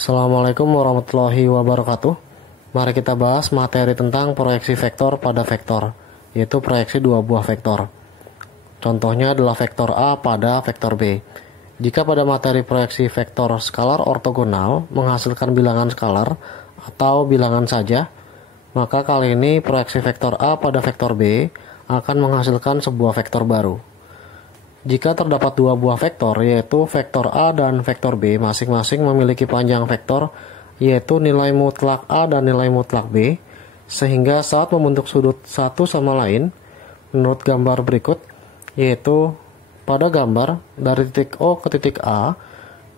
Assalamualaikum warahmatullahi wabarakatuh. Mari kita bahas materi tentang proyeksi vektor pada vektor, yaitu proyeksi dua buah vektor. Contohnya adalah vektor A pada vektor B. Jika pada materi proyeksi vektor skalar ortogonal menghasilkan bilangan skalar atau bilangan saja, maka kali ini proyeksi vektor A pada vektor B akan menghasilkan sebuah vektor baru. Jika terdapat dua buah vektor, yaitu vektor A dan vektor B, masing-masing memiliki panjang vektor, yaitu nilai mutlak A dan nilai mutlak B, sehingga saat membentuk sudut satu sama lain, menurut gambar berikut, yaitu pada gambar dari titik O ke titik A,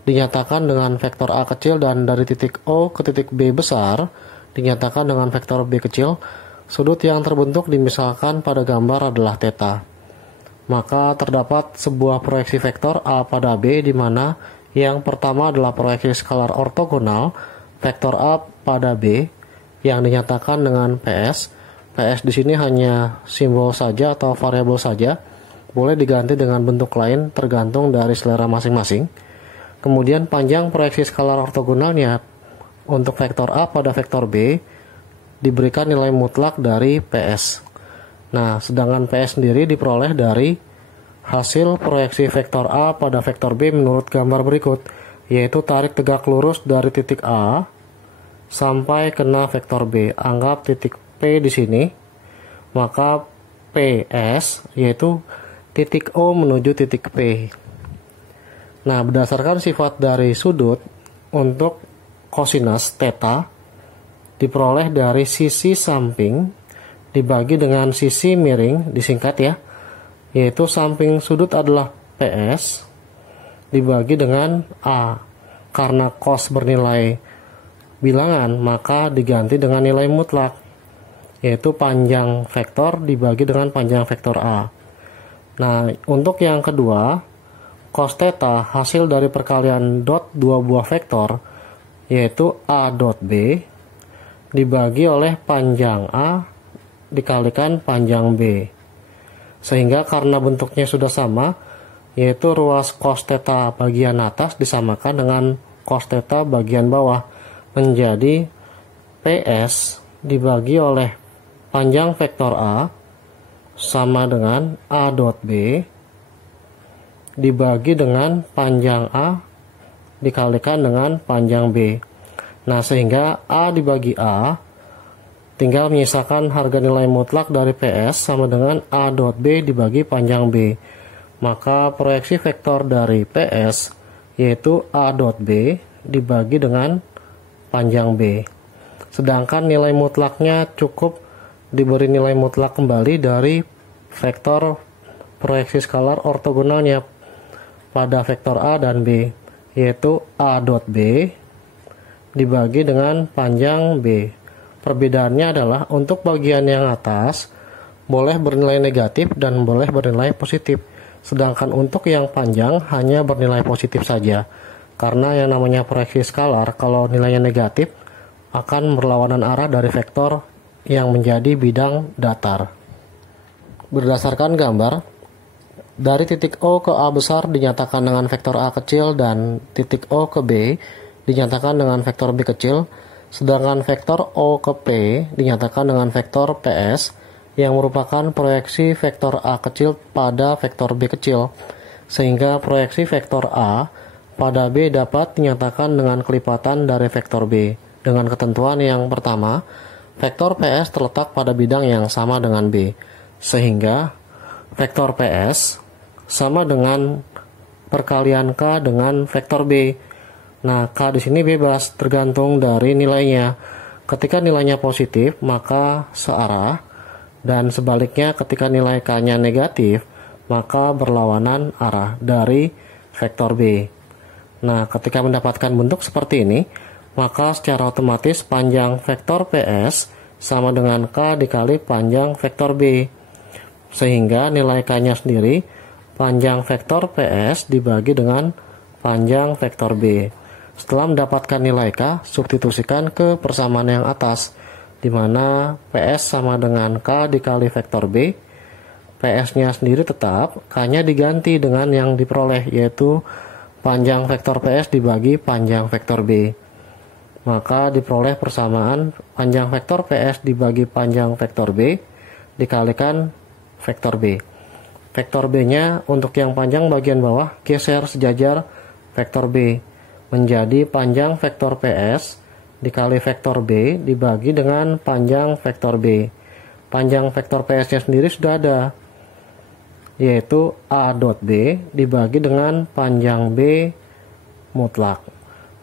dinyatakan dengan vektor A kecil, dan dari titik O ke titik B besar, dinyatakan dengan vektor B kecil. Sudut yang terbentuk dimisalkan pada gambar adalah θ. Maka terdapat sebuah proyeksi vektor A pada B, di mana yang pertama adalah proyeksi skalar ortogonal vektor A pada B yang dinyatakan dengan PS. PS di sini hanya simbol saja atau variabel saja, boleh diganti dengan bentuk lain tergantung dari selera masing-masing. Kemudian panjang proyeksi skalar ortogonalnya untuk vektor A pada vektor B diberikan nilai mutlak dari PS. Nah, sedangkan PS sendiri diperoleh dari hasil proyeksi vektor A pada vektor B menurut gambar berikut, yaitu tarik tegak lurus dari titik A sampai kena vektor B. Anggap titik P di sini, maka PS yaitu titik O menuju titik P. Nah, berdasarkan sifat dari sudut, untuk kosinus θ diperoleh dari sisi samping dibagi dengan sisi miring, disingkat ya, yaitu samping sudut adalah PS dibagi dengan A. Karena cos bernilai bilangan, maka diganti dengan nilai mutlak, yaitu panjang vektor dibagi dengan panjang vektor A. Nah, untuk yang kedua, cos θ hasil dari perkalian dot dua buah vektor, yaitu A dot B dibagi oleh panjang A dikalikan panjang B, sehingga karena bentuknya sudah sama, yaitu ruas cos θ bagian atas disamakan dengan cos θ bagian bawah, menjadi PS dibagi oleh panjang vektor A sama dengan A dot B dibagi dengan panjang A dikalikan dengan panjang B. Nah, sehingga A dibagi A tinggal menyisakan harga nilai mutlak dari PS sama dengan A dot B dibagi panjang B. Maka proyeksi vektor dari PS yaitu A dot B dibagi dengan panjang B. Sedangkan nilai mutlaknya cukup diberi nilai mutlak kembali dari vektor proyeksi skalar ortogonalnya pada vektor A dan B, yaitu A dot B dibagi dengan panjang B. Perbedaannya adalah untuk bagian yang atas boleh bernilai negatif dan boleh bernilai positif, sedangkan untuk yang panjang hanya bernilai positif saja. Karena yang namanya proyeksi skalar, kalau nilainya negatif akan berlawanan arah dari vektor yang menjadi bidang datar. Berdasarkan gambar, dari titik O ke A besar dinyatakan dengan vektor A kecil, dan titik O ke B dinyatakan dengan vektor B kecil. Sedangkan vektor O ke P dinyatakan dengan vektor PS yang merupakan proyeksi vektor A kecil pada vektor B kecil, sehingga proyeksi vektor A pada B dapat dinyatakan dengan kelipatan dari vektor B dengan ketentuan yang pertama, vektor PS terletak pada bidang yang sama dengan B, sehingga vektor PS sama dengan perkalian K dengan vektor B. Nah, K di sini bebas tergantung dari nilainya. Ketika nilainya positif, maka searah, dan sebaliknya ketika nilai K-nya negatif, maka berlawanan arah dari vektor B. Nah, ketika mendapatkan bentuk seperti ini, maka secara otomatis panjang vektor PS sama dengan K dikali panjang vektor B. Sehingga nilai K-nya sendiri, panjang vektor PS dibagi dengan panjang vektor B. Setelah mendapatkan nilai K, substitusikan ke persamaan yang atas, di mana PS sama dengan K dikali vektor B. PS-nya sendiri tetap, K-nya diganti dengan yang diperoleh, yaitu panjang vektor PS dibagi panjang vektor B. maka diperoleh persamaan panjang vektor PS dibagi panjang vektor B dikalikan vektor B. Vektor B-nya untuk yang panjang bagian bawah geser sejajar vektor B menjadi panjang vektor PS dikali vektor B dibagi dengan panjang vektor B. Panjang vektor PS-nya sendiri sudah ada, yaitu A dot B dibagi dengan panjang B mutlak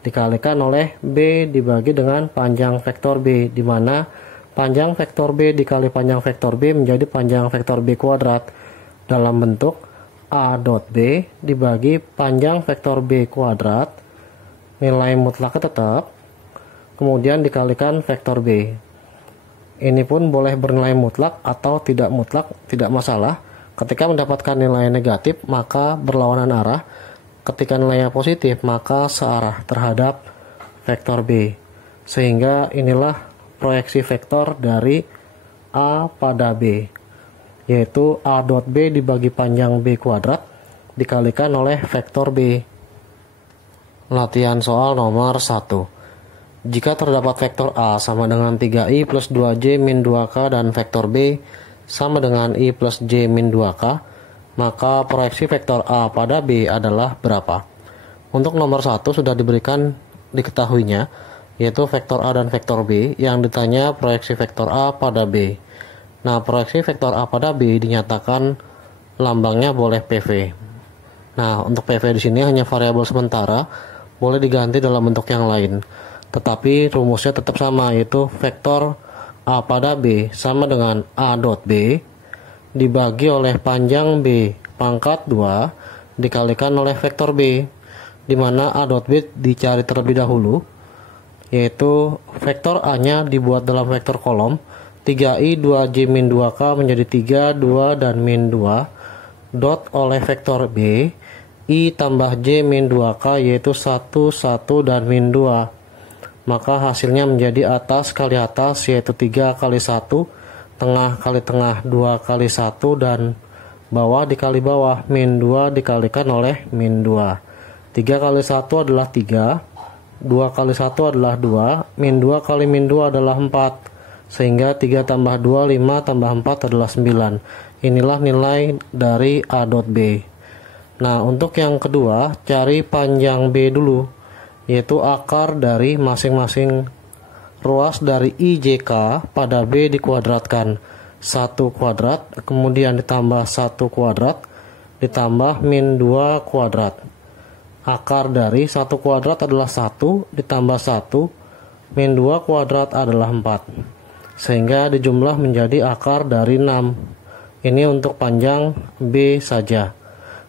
dikalikan oleh B dibagi dengan panjang vektor B, di mana panjang vektor B dikali panjang vektor B menjadi panjang vektor B kuadrat dalam bentuk A dot B dibagi panjang vektor B kuadrat, nilai mutlaknya tetap, kemudian dikalikan vektor B. Ini pun boleh bernilai mutlak atau tidak mutlak, tidak masalah. Ketika mendapatkan nilai negatif maka berlawanan arah. Ketika nilainya positif maka searah terhadap vektor B. Sehingga inilah proyeksi vektor dari A pada B, yaitu A dot B dibagi panjang B kuadrat dikalikan oleh vektor B. Latihan soal nomor 1. Jika terdapat vektor A sama dengan 3i plus 2j min 2k dan vektor B sama dengan i plus j min 2k, maka proyeksi vektor A pada B adalah berapa? Untuk nomor 1 sudah diberikan diketahuinya, yaitu vektor A dan vektor B. Yang ditanya proyeksi vektor A pada B. Nah, proyeksi vektor A pada B dinyatakan lambangnya boleh PV. Nah, untuk PV di sini hanya variabel sementara, boleh diganti dalam bentuk yang lain. Tetapi rumusnya tetap sama, yaitu vektor A pada B sama dengan A dot B dibagi oleh panjang B pangkat 2 dikalikan oleh vektor B, di mana A dot B dicari terlebih dahulu, yaitu vektor A-nya dibuat dalam vektor kolom 3i 2j min 2k menjadi 3, 2, dan min 2 dot oleh vektor B i tambah j min 2k yaitu 1, 1, dan min 2. Maka hasilnya menjadi atas kali atas, yaitu 3 kali 1, tengah kali tengah 2 kali 1, dan bawah dikali bawah min 2 dikalikan oleh min 2. 3 kali 1 adalah 3, 2 kali 1 adalah 2, min 2 kali min 2 adalah 4, sehingga 3 tambah 2, 5 tambah 4 adalah 9. Inilah nilai dari A dot B. Nah, untuk yang kedua, cari panjang B dulu, yaitu akar dari masing-masing ruas dari IJK pada B dikuadratkan 1 kuadrat, kemudian ditambah 1 kuadrat, ditambah min 2 kuadrat. Akar dari 1 kuadrat adalah 1, ditambah 1, min 2 kuadrat adalah 4. Sehingga dijumlah menjadi akar dari 6. Ini untuk panjang B saja.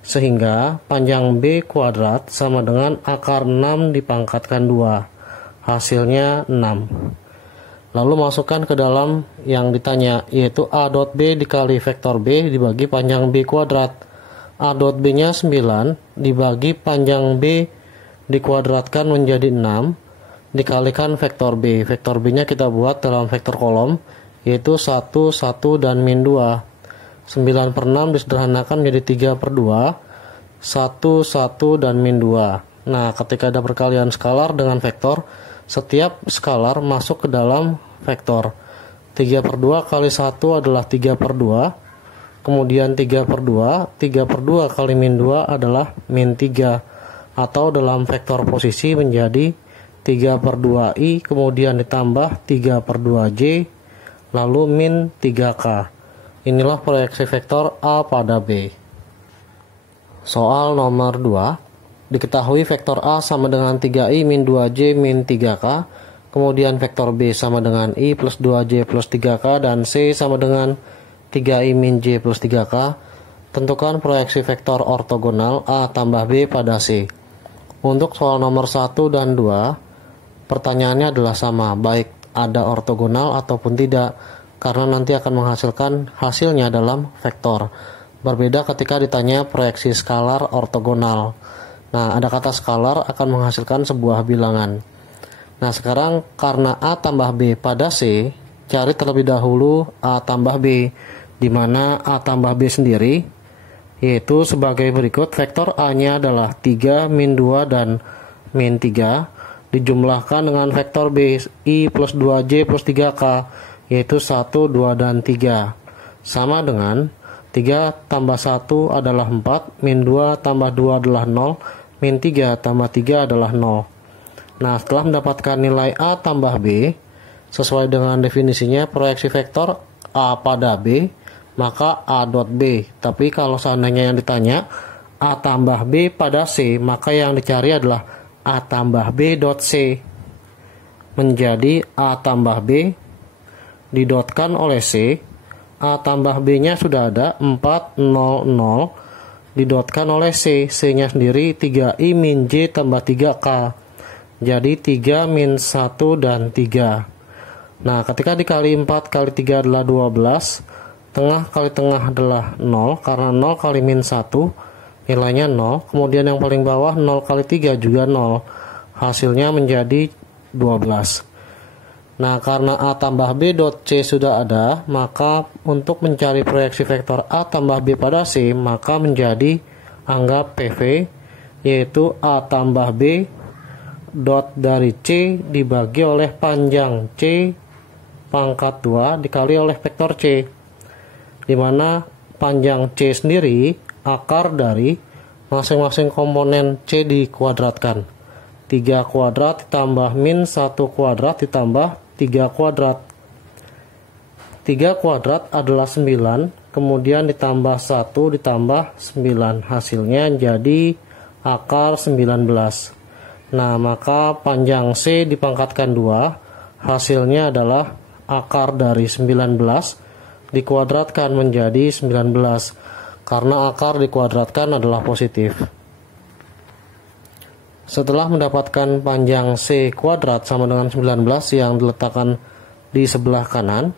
Sehingga panjang B kuadrat sama dengan akar 6 dipangkatkan 2. Hasilnya 6. Lalu masukkan ke dalam yang ditanya, yaitu A dot B dikali vektor B dibagi panjang B kuadrat. A dot B nya 9 dibagi panjang B dikuadratkan menjadi 6 dikalikan vektor B. Vektor B nya kita buat dalam vektor kolom, yaitu 1, 1, dan min 2. 9 per 6 disederhanakan menjadi 3 per 2, 1, 1, dan min 2. Nah, ketika ada perkalian skalar dengan vektor, setiap skalar masuk ke dalam vektor. 3 per 2 kali 1 adalah 3 per 2, kemudian 3 per 2, 3 per 2 kali min 2 adalah min 3, atau dalam vektor posisi menjadi 3 per 2i, kemudian ditambah 3 per 2j, lalu min 3k. Inilah proyeksi vektor A pada B. Soal nomor 2. Diketahui vektor A sama dengan 3i min 2j min 3k, kemudian vektor B sama dengan i plus 2j plus 3k, dan C sama dengan 3i min j plus 3k. Tentukan proyeksi vektor ortogonal A tambah B pada C. Untuk soal nomor 1 dan 2, pertanyaannya adalah sama, baik ada ortogonal ataupun tidak, karena nanti akan menghasilkan hasilnya dalam vektor. Berbeda ketika ditanya proyeksi skalar ortogonal. Nah, ada kata skalar akan menghasilkan sebuah bilangan. Nah, sekarang karena A tambah B pada C, cari terlebih dahulu A tambah B, di mana A tambah B sendiri, yaitu sebagai berikut. Vektor A-nya adalah 3, min 2, dan min 3. dijumlahkan dengan vektor B I plus 2J plus 3K, yaitu 1, 2, dan 3. Sama dengan 3 tambah 1 adalah 4, min 2 tambah 2 adalah 0, min 3 tambah 3 adalah 0. Nah, setelah mendapatkan nilai A tambah B, sesuai dengan definisinya proyeksi vektor A pada B, maka A dot B. Tapi kalau seandainya yang ditanya A tambah B pada C, maka yang dicari adalah A tambah B dot C. Menjadi A tambah B didotkan oleh C, A tambah B nya sudah ada 4, 0, 0, didotkan oleh C, C nya sendiri 3I min J tambah 3K, jadi 3 min 1 dan 3. Nah, ketika dikali 4 kali 3 adalah 12, tengah kali tengah adalah 0, karena 0 kali min 1 nilainya 0, kemudian yang paling bawah 0 kali 3 juga 0, hasilnya menjadi 12. Nah, karena A tambah B dot C sudah ada, maka untuk mencari proyeksi vektor A tambah B pada C, maka menjadi anggap PV, yaitu A tambah B dot dari C dibagi oleh panjang C pangkat 2 dikali oleh vektor C, dimana panjang C sendiri akar dari masing-masing komponen C dikuadratkan. 3 kuadrat ditambah min 1 kuadrat ditambah 3 kuadrat. 3 kuadrat adalah 9, kemudian ditambah 1 ditambah 9, hasilnya jadi akar 19. Nah, maka panjang C dipangkatkan 2, hasilnya adalah akar dari 19 dikuadratkan menjadi 19, karena akar dikuadratkan adalah positif. Setelah mendapatkan panjang C kuadrat sama dengan 19 yang diletakkan di sebelah kanan,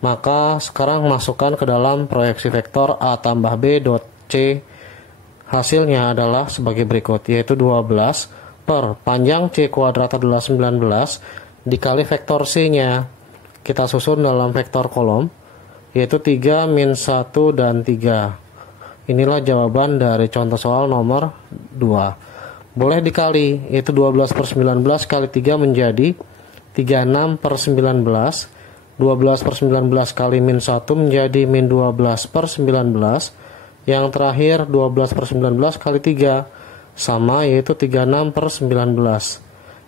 maka sekarang masukkan ke dalam proyeksi vektor A tambah B dot C. Hasilnya adalah sebagai berikut, yaitu 12 per panjang C kuadrat adalah 19 dikali vektor C-nya. Kita susun dalam vektor kolom, yaitu 3 min 1 dan 3. Inilah jawaban dari contoh soal nomor 2. Boleh dikali, yaitu 12 per 19 kali 3 menjadi 36 per 19. 12 per 19 kali min 1 menjadi min 12 per 19. Yang terakhir 12 per 19 kali 3 sama, yaitu 36 per 19.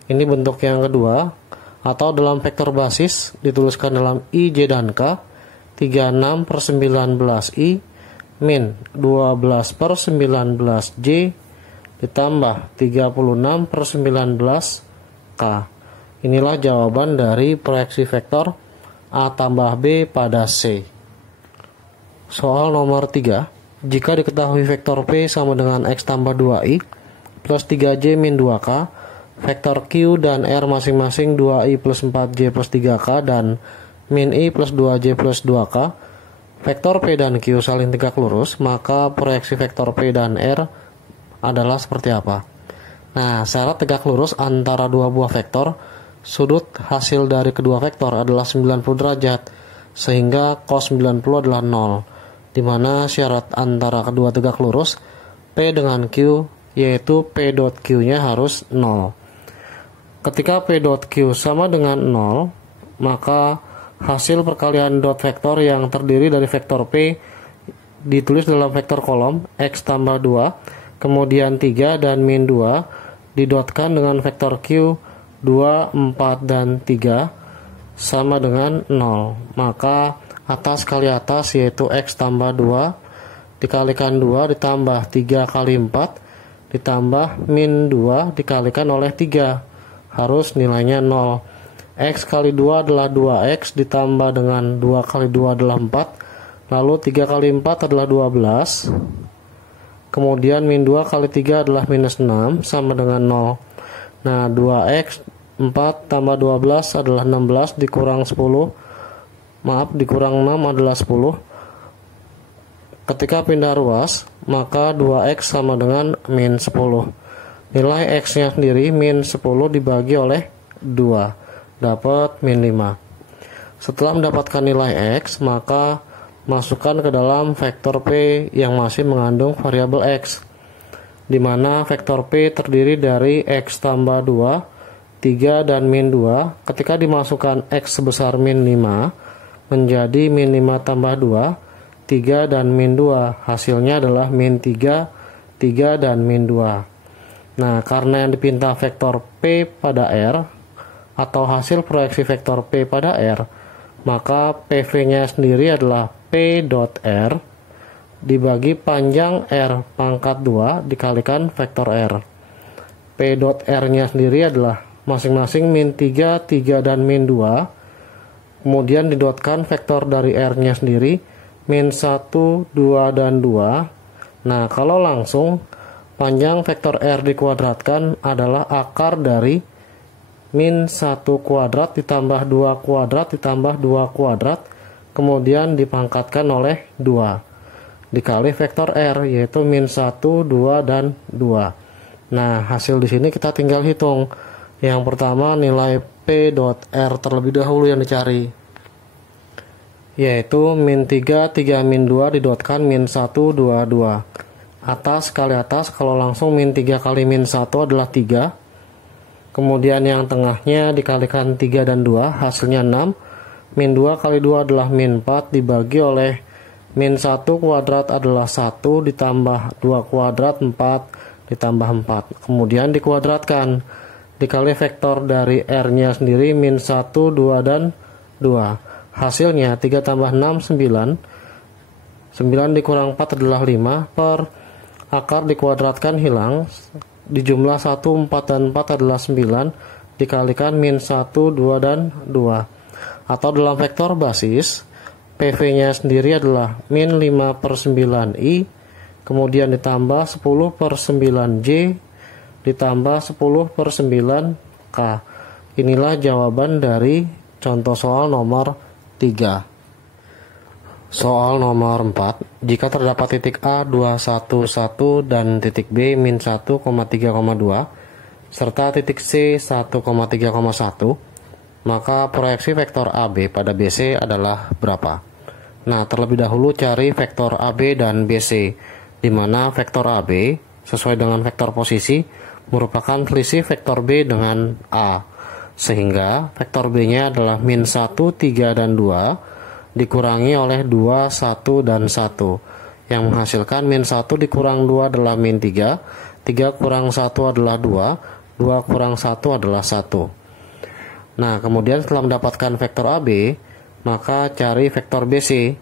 Ini bentuk yang kedua, atau dalam vektor basis dituliskan dalam I, J, dan K. 36 per 19 I min 12 per 19 J ditambah 36 per 19 K. Inilah jawaban dari proyeksi vektor A tambah B pada C. Soal nomor 3. Jika diketahui vektor P sama dengan X tambah 2I plus 3J min 2K, vektor Q dan R masing-masing 2I plus 4J plus 3K dan min I plus 2J plus 2K, vektor P dan Q saling tegak lurus, maka proyeksi vektor P dan R adalah seperti apa? Nah, syarat tegak lurus antara dua buah vektor, sudut hasil dari kedua vektor adalah 90 derajat, sehingga cos 90 adalah 0, dimana syarat antara kedua tegak lurus P dengan Q, yaitu P dot Q nya harus 0. Ketika P dot Q sama dengan 0, maka hasil perkalian dot vektor yang terdiri dari vektor P ditulis dalam vektor kolom X tambah 2, kemudian 3 dan min 2 didotkan dengan vektor Q 2, 4, dan 3 sama dengan 0. Maka atas kali atas, yaitu X tambah 2 dikalikan 2 ditambah 3 kali 4 ditambah min 2 dikalikan oleh 3, harus nilainya 0. X kali 2 adalah 2X ditambah dengan 2 kali 2 adalah 4, lalu 3 kali 4 adalah 12, kemudian min 2 kali 3 adalah minus 6 sama dengan 0. Nah, 2X 4 tambah 12 adalah 16 dikurang 10, dikurang 6 adalah 10. Ketika pindah ruas, maka 2X sama dengan min 10. Nilai X nya sendiri min 10 dibagi oleh 2, dapat min 5. Setelah mendapatkan nilai X, maka masukkan ke dalam vektor P yang masih mengandung variabel X, di mana vektor P terdiri dari X tambah 2 3 dan min 2, ketika dimasukkan X sebesar min 5, menjadi min 5 tambah 2, 3 dan min 2, hasilnya adalah min 3, 3 dan min 2. Nah, karena yang dipinta vektor P pada R, atau hasil proyeksi vektor P pada R, maka PV-nya sendiri adalah P dot R dibagi panjang R pangkat 2 dikalikan vektor R. P dot R-nya sendiri adalah masing-masing min 3, 3 dan min 2, kemudian didotkan vektor dari R-nya sendiri, min 1, 2, dan 2. Nah, kalau langsung, panjang vektor R dikuadratkan adalah akar dari min 1 kuadrat ditambah 2 kuadrat ditambah 2 kuadrat, kemudian dipangkatkan oleh 2, dikali vektor R, yaitu min 1, 2, dan 2. Nah, hasil di sini kita tinggal hitung. Yang pertama, nilai P dot R terlebih dahulu yang dicari, yaitu min 3, 3 min 2 didotkan min 1, 2, 2. Atas kali atas, kalau langsung min 3 kali min 1 adalah 3. Kemudian yang tengahnya dikalikan 3 dan 2, hasilnya 6. Min 2 kali 2 adalah min 4 dibagi oleh min 1 kuadrat adalah 1 ditambah 2 kuadrat 4 ditambah 4. Kemudian dikuadratkan, dikali vektor dari R-nya sendiri min 1, 2, dan 2. Hasilnya 3 tambah 6, 9. 9 dikurang 4 adalah 5 per akar dikuadratkan hilang, dijumlah 1, 4, dan 4 adalah 9, dikalikan min 1, 2, dan 2. Atau dalam vektor basis, PV-nya sendiri adalah min 5 per 9I, kemudian ditambah 10 per 9J, ditambah 10 per 9K. Inilah jawaban dari contoh soal nomor 3. Soal nomor 4, jika terdapat titik A 211 dan titik B min 1,3,2 serta titik C 1,3,1, maka proyeksi vektor AB pada BC adalah berapa? Nah, terlebih dahulu cari vektor AB dan BC, di mana vektor AB sesuai dengan vektor posisi merupakan selisih vektor B dengan A, sehingga vektor B-nya adalah min 1, 3, dan 2 dikurangi oleh 2, 1, dan 1, yang menghasilkan min 1 dikurang 2 adalah min 3, 3 kurang 1 adalah 2, 2 kurang 1 adalah 1. Nah, kemudian setelah mendapatkan vektor AB, maka cari vektor BC,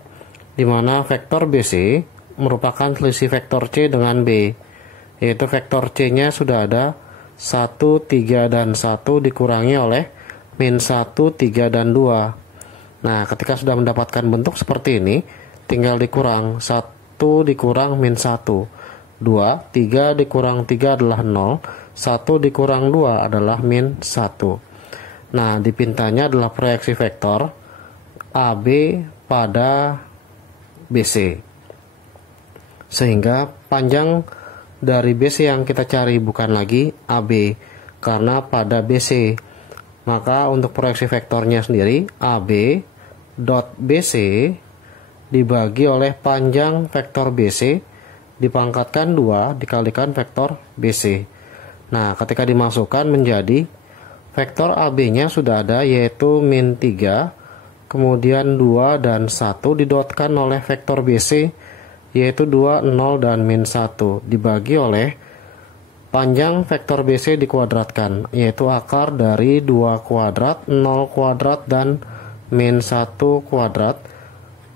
di mana vektor BC merupakan selisih vektor C dengan B, yaitu vektor C-nya sudah ada 1, 3, dan 1 dikurangi oleh min 1, 3, dan 2. Nah, ketika sudah mendapatkan bentuk seperti ini, tinggal dikurang 1 dikurang min 1, 2, 3 dikurang 3 adalah 0, 1 dikurang 2 adalah min 1. Nah, dipintanya adalah proyeksi vektor AB pada BC, sehingga panjang dari BC yang kita cari bukan lagi AB, karena pada BC. Maka untuk proyeksi vektornya sendiri, AB dot BC dibagi oleh panjang vektor BC dipangkatkan 2 dikalikan vektor BC. Nah, ketika dimasukkan menjadi vektor AB-nya sudah ada, yaitu min 3, kemudian 2 dan 1 didotkan oleh vektor BC, yaitu 2, 0, dan min 1 dibagi oleh panjang vektor BC dikuadratkan, yaitu akar dari 2 kuadrat, 0 kuadrat, dan min 1 kuadrat,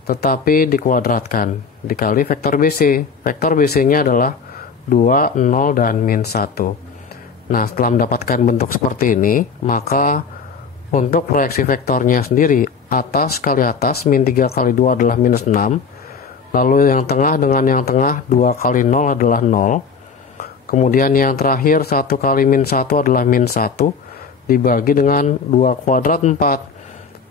tetapi dikuadratkan, dikali vektor BC. Vektor BC-nya adalah 2, 0, dan min 1. Nah, setelah mendapatkan bentuk seperti ini, maka untuk proyeksi vektornya sendiri, atas kali atas, min 3 kali 2 adalah minus 6. Lalu yang tengah dengan yang tengah, 2 kali 0 adalah 0. Kemudian yang terakhir, 1 kali min 1 adalah min 1, dibagi dengan 2 kuadrat 4.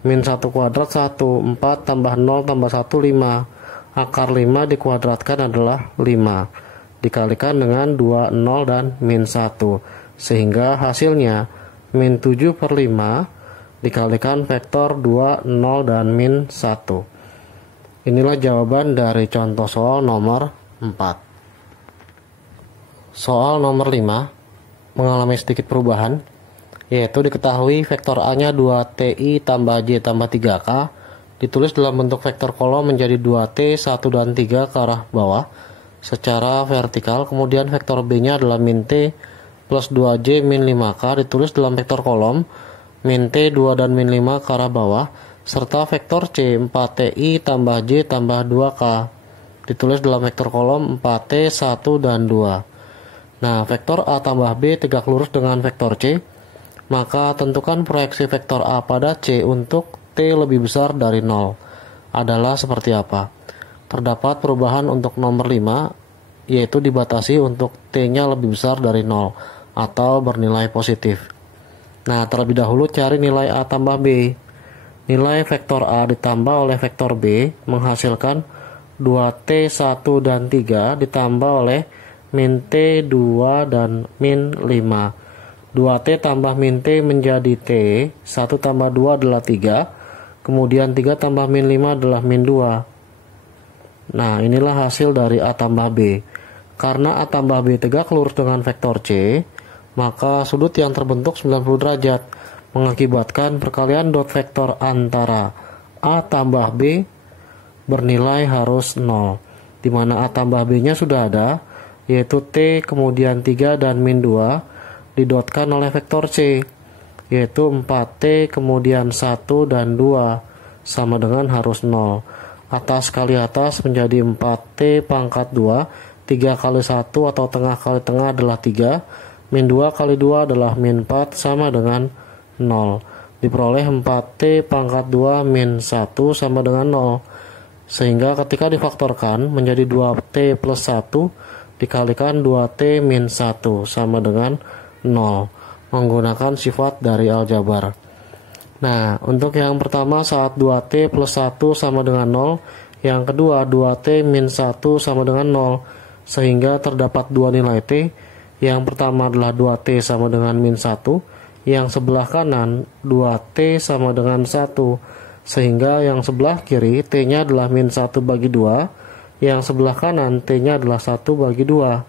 Min 1 kuadrat 1, 4 tambah 0 tambah 1, 5. Akar 5 dikuadratkan adalah 5. Dikalikan dengan 2, 0, dan min 1. Sehingga hasilnya min 7 per 5 dikalikan vektor 2, 0, dan min 1. Inilah jawaban dari contoh soal nomor 4. Soal nomor 5 mengalami sedikit perubahan. yaitu diketahui vektor A-nya 2TI tambah J tambah 3K, ditulis dalam bentuk vektor kolom menjadi 2T, 1 dan 3 ke arah bawah secara vertikal. Kemudian vektor B-nya adalah min T plus 2J min 5K, ditulis dalam vektor kolom min T 2 dan min 5 ke arah bawah, serta vektor C 4TI tambah J tambah 2K, ditulis dalam vektor kolom 4T, 1 dan 2. Nah, vektor A tambah B tegak lurus dengan vektor C, maka tentukan proyeksi vektor A pada C untuk T lebih besar dari 0 adalah seperti apa? Terdapat perubahan untuk nomor 5, yaitu dibatasi untuk T-nya lebih besar dari 0 atau bernilai positif. Nah, terlebih dahulu cari nilai A tambah B. Nilai vektor A ditambah oleh vektor B menghasilkan 2T, 1 dan 3 ditambah oleh min T, 2 dan min 5. 2T tambah min T menjadi T, 1 tambah 2 adalah 3, kemudian 3 tambah min 5 adalah min 2. Nah, inilah hasil dari A tambah B. Karena A tambah B tegak lurus dengan vektor C, maka sudut yang terbentuk 90 derajat, mengakibatkan perkalian dot vektor antara A tambah B bernilai harus 0, di mana A tambah B-nya sudah ada, yaitu T, kemudian 3 dan min 2, didotkan oleh vektor C, yaitu 4T, kemudian 1 dan 2, sama dengan harus 0. Atas kali atas menjadi 4T pangkat 2, 3 kali 1 atau tengah kali tengah adalah 3, min 2 kali 2 adalah min 4 sama dengan 0. Diperoleh 4T pangkat 2 min 1 sama dengan 0. Sehingga ketika difaktorkan menjadi 2T plus 1 dikalikan 2T min 1 sama dengan 0. Menggunakan sifat dari aljabar. Nah, untuk yang pertama saat 2T plus 1 sama dengan 0. Yang kedua 2T min 1 sama dengan 0. Sehingga terdapat dua nilai T. Yang pertama adalah 2T sama dengan min 1, yang sebelah kanan 2T sama dengan 1, sehingga yang sebelah kiri T-nya adalah min 1 bagi 2, yang sebelah kanan T-nya adalah 1 bagi 2,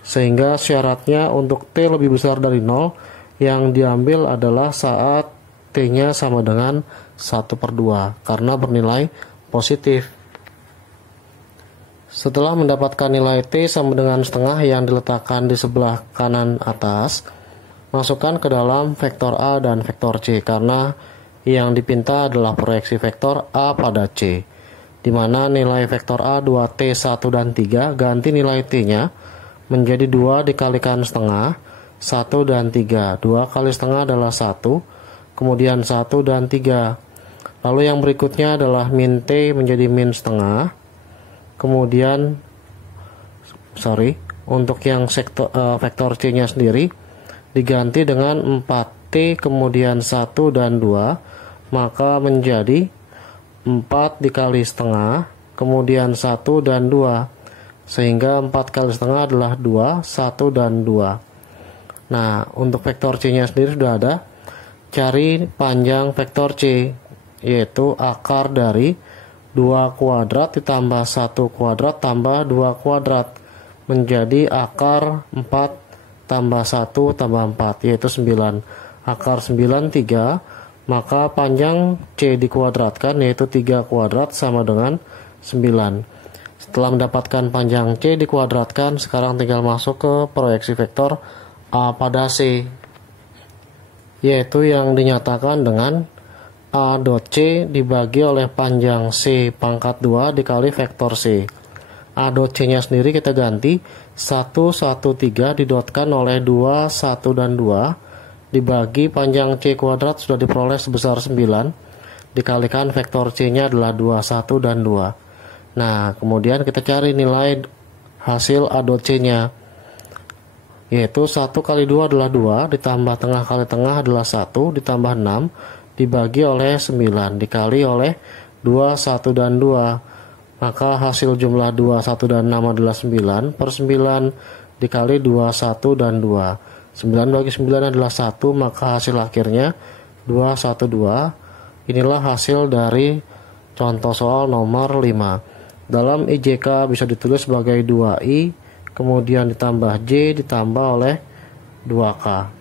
sehingga syaratnya untuk T lebih besar dari 0 yang diambil adalah saat T-nya sama dengan 1/2, karena bernilai positif. Setelah mendapatkan nilai T sama dengan setengah yang diletakkan di sebelah kanan atas, masukkan ke dalam vektor A dan vektor C, karena yang dipinta adalah proyeksi vektor A pada C, di mana nilai vektor A 2T, 1 dan 3, ganti nilai T-nya menjadi 2 dikalikan setengah, 1 dan 3. 2 kali setengah adalah 1, kemudian 1 dan 3. Lalu yang berikutnya adalah min T menjadi min setengah. Kemudian untuk yang vektor C-nya sendiri diganti dengan 4T kemudian 1 dan 2, maka menjadi 4 dikali setengah kemudian 1 dan 2, sehingga 4 kali setengah adalah 2, 1 dan 2. Nah, untuk vektor C-nya sendiri sudah ada. Cari panjang vektor C, yaitu akar dari 2 kuadrat ditambah 1 kuadrat tambah 2 kuadrat menjadi akar 4 tambah 1 tambah 4, yaitu 9. Akar 9 3, maka panjang C dikuadratkan, yaitu 3 kuadrat sama dengan 9. Setelah mendapatkan panjang C dikuadratkan, sekarang tinggal masuk ke proyeksi vektor A pada C, yaitu yang dinyatakan dengan A dot C dibagi oleh panjang C pangkat 2 dikali vektor C. A dot C nya sendiri kita ganti 1, 1, 3 didotkan oleh 2, 1 dan 2 dibagi panjang C kuadrat sudah diperoleh sebesar 9 dikalikan vektor C nya adalah 2, 1 dan 2. Nah, kemudian kita cari nilai hasil A dot C nya, yaitu 1 kali 2 adalah 2 ditambah tengah kali tengah adalah 1 ditambah 6 dibagi oleh 9 dikali oleh 2, 1 dan 2, maka hasil jumlah 2, 1 dan 6 adalah 9 per 9 dikali 2, 1 dan 2. 9 bagi 9 adalah 1, maka hasil akhirnya 2, 1, 2. Inilah hasil dari contoh soal nomor 5. Dalam IJK bisa ditulis sebagai 2I kemudian ditambah J ditambah oleh 2K.